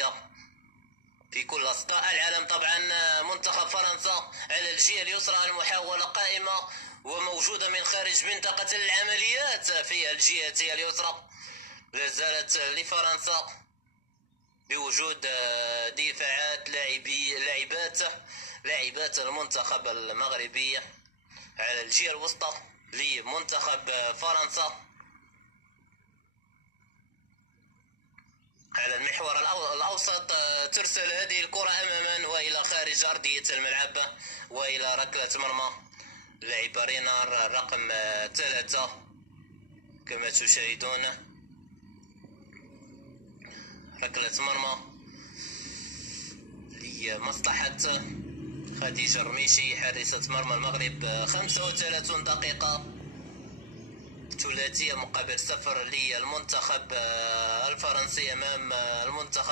المغربية في كل أصداء العالم. طبعا منتخب فرنسا على الجهة اليسرى المحاولة قائمة وموجودة من خارج منطقة العمليات في الجهة اليسرى. لا زالت لفرنسا بوجود دفاعات لاعبات المنتخب المغربي على الجهة الوسطى لمنتخب فرنسا. على المحور الأوسط ترسل هذه الكرة أماما وإلى خارج أرضية الملعب وإلى ركلة مرمى لاعب رينار رقم 3 كما تشاهدون. ركلة مرمى لمصلحة خديجة الرميشي حارسة مرمى المغرب. 35 دقيقة، ثلاثية مقابل 0 للمنتخب الفرنسي أمام المنتخب